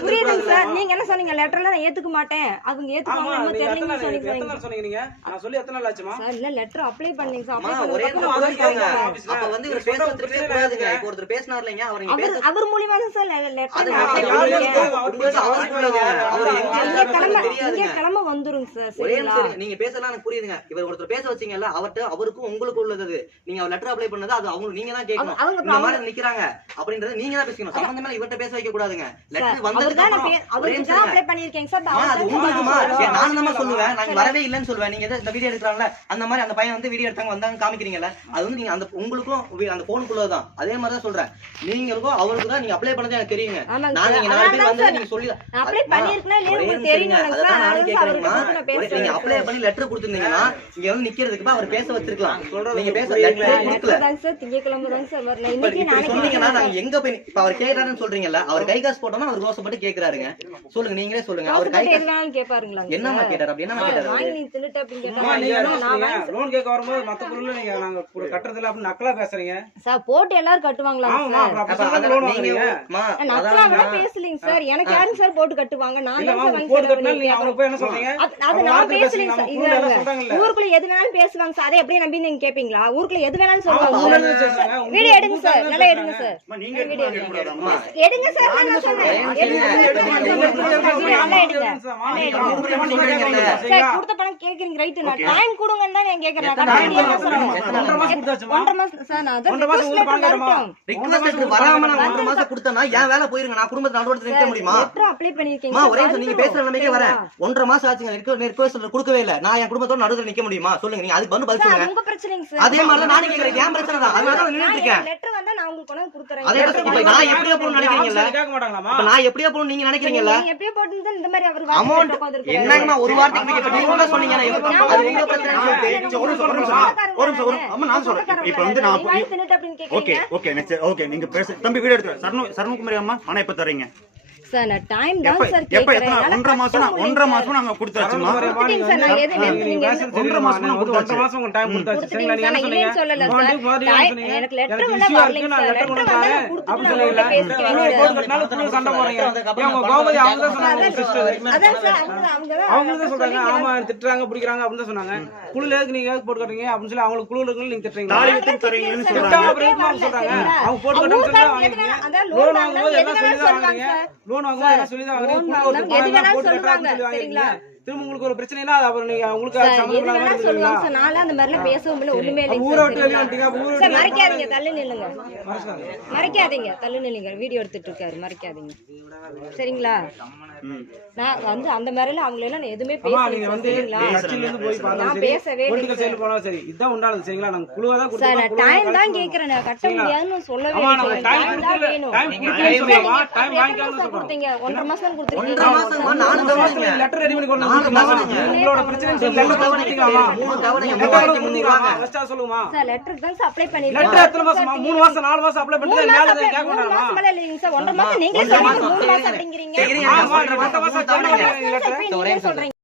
புரியுதுங்க. சார் நீங்க என்ன சொன்னீங்க லெட்டர்ல நான் ஏத்துக்க மாட்டேன் அவங்க எத்தனை தெரியலன்னு நாள் எத்தனை சொன்னீங்க நாள் சொன்னீங்க நீங்க நான் சொல்லி எத்தனை நாள் ஆச்சுமா சார் இல்ல லெட்டர் அப்ளை பண்ணீங்க சார் அப்ளை ஒரே. அப்ப வந்து இவர் பேச கூடாதுங்க. இப்ப ஒருத்தர் பேசினார் இல்லைங்க, அவர் அவர் பேச- அவர் மூலியமா தான் சார் லெட்டர் அவர் யாரு உங்களுக்கு அவருக்கு. அவர் எங்க இங்க கிளம்ப இங்க. கிளம்ப சார் சரிங்களா. நீங்க பேசலாம் எனக்கு புரியுதுங்க இவர் ஒருத்தர் பேச வச்சீங்கல்ல அவர்ட்ட அவருக்கும் உங்களுக்கு உள்ளது. நீங்க அவர் லெட்டர் அப்ளை பண்ணது அது அவங்க நீங்க தான் கேட்கணும் அவங்க நிக்கிறாங்க அப்படின்றது நீங்க தான் பேசணும் சம்பந்தமே இவர்ட்ட பேச வைக்க கூடாதுங்க. லெட்டர் வந்ததுக்கு தான் அப்புறம் அவருக்கு தான். அப்ளை சார் அது உங்களுக்குமா? நானும் தாம்மா சொல்லுவேன். நான் இங்க வரவே இல்லைன்னு சொல்லுவேன். நீங்க இந்த வீடியோ எடுக்கிறாங்கல்ல அந்த மாதிரி அந்த பையன் வந்து வீடியோ எடுத்தாங்க வந்தாங்க காமிக்கிறீங்கல்ல அது வந்து நீங்க அந்த உங்களுக்கும் அந்த போனுக்குள்ளதான் அதே மாதிரி தான் சொல்றேன். நீங்களுக்கும் அவருக்கு தான் நீங்க அப்ளை பண்ணது எனக்கு தெரியுங்க. ஆமாங்க நாங்க நாலு பேர் வந்து நீங்க சொல்லி நான் அப்ளை பண்ணிருக்கேனா இல்லையா உங்களுக்கு தெரியும் நான் நீங்க அப்ளை பண்ணி லெட்டர் கொடுத்திருந்தீங்கன்னா இங்க வந்து நிக்கிறதுக்கு அவர் பேச வச்சிருக்கலாம். நீங்க பேச. லெட்டரே கொடுக்கல. திங்கக்கிழமை தாங்க சார் வரல. இன்னைக்கு நாளைக்கு நாங்க எங்க போய் இப்ப அவர் கேக்குறாருன்னு சொல்றீங்கல்ல அவர் கை காசு போட்டோம்னா அவர் ரோசப்பட்டு கேக்குறாருங்க. சொல்லுங்க நீங்களே சொல்லுங்க. அவர் கை எதுனாலும் என்னம்மா சார்? கேட்டாரு? அப்படி என்னம்மா சார், கேட்டாரு லோன் கேட்க வரும்போது மத்த பொருள் நீங்க நாங்க கட்டுறதுல அப்படின்னு நக்கலா பேசுறீங்க? சார் போட்டு எல்லாரும் கட்டுவாங்களா சார். பேசலைங்க சார். எனக்கு யாருங்க சார் போட்டு கட்டுவாங்க? நான் அது அவங்க நான் பேசலைங்க சார். ஊருக்குள்ள எது வேணாலும் பேசுவாங்க சார். அதை எப்படி நம்பி நீங்க கேப்பீங்களா? ஊருக்குள்ள எது வேணாலும் அவங்க சொல்லுவாங்க வீடியோ எடுங்க சார். நல்லா எடுங்க. சார். நீங்க எடுங்க. சார் நான் சார்? கொடுத்த பணம் கேக்குறீங்க. ரைட் நான். டைம் கொடுங்கன்னு தான் நான் கேக்குறேன். ஒன்றரை மாசம் சார் நான் அதான் வராம நான் ஒன்றரை மாசம் கொடுத்தேன்னா என் வேலை போயிருங்க. நான் குடும்பத்தை நடுவரத்துல நிக்க முடியுமா? லெட்டர் அப்ளை பண்ணிருக்கீங்க ஒரே நிமிஷம் நீங்க. பேசுற நிலைமைக்கே வரேன்? ஒன்றரை மாசம் ஆச்சுங்க. ரிக்வெஸ்ட் லெட்டர் கொடுக்கவே இல்ல. நான் என் குடும்பத்தோட நடுவில் நிக்க முடியுமா? சொல்லுங்க. நீங்க அதுக்கு வந்து பதில் சொல்லுங்க. அதே மாதிரி நானும் கேக்குறேன். பிரச்சனை தான். அதனால தான் நின்னுட்டு இருக்கேன். வந்தா நான் கொண்டு இப்ப எப்படியோ போகணும்னு நினைக்கிறீங்கல்ல? கேட்க மாட்டாங்களாமா இப்ப நான் எப்படியோ போகணும்னு நீங்க நினைக்கிறீங்கல்ல? நீங்க எப்படியோ போட்டிருந்தா இந்த மாதிரி அவர் அமௌண்ட். என்னங்கம்மா ஒரு வார்த்தைக்கு நீங்க இப்ப சொன்னீங்க இப்ப அது ஒரு உங்க பிரச்சனை. சொல்லிட்டு சரி, ஒரு நிமிஷம், ஒரு நிமிஷம். ஒரு அம்மா, நான் சொல்றேன். இப்ப வந்து நான் ஓகே. ஓகே நெக்ஸ்ட் ஓகே நீங்க பேச. தம்பி வீடியோ எடுத்து சரணு சரணகுமாரி அம்மா பணம் எப்ப தர்றீங்க சார், நான் time தான் எப்ப சார் கேக்குறேன். ஒன்றரை மாசம் ஒன்றரை மாசம் நாங்க கொடுத்தாச்சுமா நான் எது- நீங்க ஒன்றரை? மாசமா நான் கொடுத்தாச்சு. மாசம் கொடுத்தாச்சு. சரிங்களா? நீங்க என்ன சொன்னீங்க? சொல்லல. எனக்கு வந்தா கொடுத்துட்டு அப்படி நான் புள்ள சண்டை கோமதி அவங்க தான் சொன்னாங்க. அதான் சார், அவங்க- அவங்க தான் சொல்றாங்க ஆமா திட்டுறாங்க பிடிக்கிறாங்க அப்படின்னு தான் சொன்னாங்க குழுல எதுக்கு நீங்க போட்டு அப்படின்னு சொல்லி அவங்களுக்கு குழுல இருக்கு நீங்க திட்டுறீங்க தரீங்கன்னு சொல்றாங்க அப்புறம் எதுக்கு அவங்க சொல்றாங்க அவங்க போட்டு அவங்க கட்டணும் அதான் லோன் வாங்கும்போது என்ன சொல்லி தான் வாங்குறீங்க. லோன் வாங்கும்போது சொல்லி தான் திரும்ப உங்களுக்கு ஒரு பிரச்சனைனா அது அப்புறம் நீங்க உங்களுக்கு சொல்லுவாங்க. சார். நான்லாம் அந்த மாதிரிலாம் பேசவும் இல்லை, ஒண்ணுமே இல்லைங்க ஊரை சார், விட்டு வெளியே சரிங்களா? வந்துட்டீங்க. அப்ப ஊரை சார், விட்டு மறைக்காதீங்க. தள்ளி நில்லுங்க. மறைக்காதீங்க. தள்ளி நில்லுங்க. வீடியோ எடுத்துட்டு இருக்காரு. மறைக்காதீங்க. சரிங்களா? நான் வந்து அந்த மாதிரிலாம் அவங்கள எல்லாம் நான் எதுவுமே பேசல. நான் பேசவே சார். இதான் உண்டானது சரிங்களா? நாங்க குழுவா தான் சார் நான் டைம் தான் கேக்குறேன். நான் கட்ட முடியாதுன்னு சொல்லவே ஆமா இல்லை. டைம் தான் வேணும். மாசம் கொடுத்தீங்க? ஒன்றரை மாசம் நானும் கவனிங்க லெட்டர் ரெடி பண்ணி. உங்களோட பிரச்சனை லெட்டர் மூணு கொடுத்தீங்களாமா மூணு தவணைங்க லெட்டர் முந்நூறுவாங்க ஃபர்ஸ்டா சொல்லுமா. சார் லெட்டருக்கு தான் சார் அப்ளை லெட்டர் பண்ணிருக்கேன் எத்தனை மாசமா மூணு மாசம் நாலு மாசம் அப்ளை பண்ணிட்டு மேல கேட்க apply- இல்லைங்க சார். ஒன்றரை மாசம் சொல்றீங்க. மூணு அப்படிங்கிறீங்க. ஒன்றரை நீங்களே சொல்றீங்க.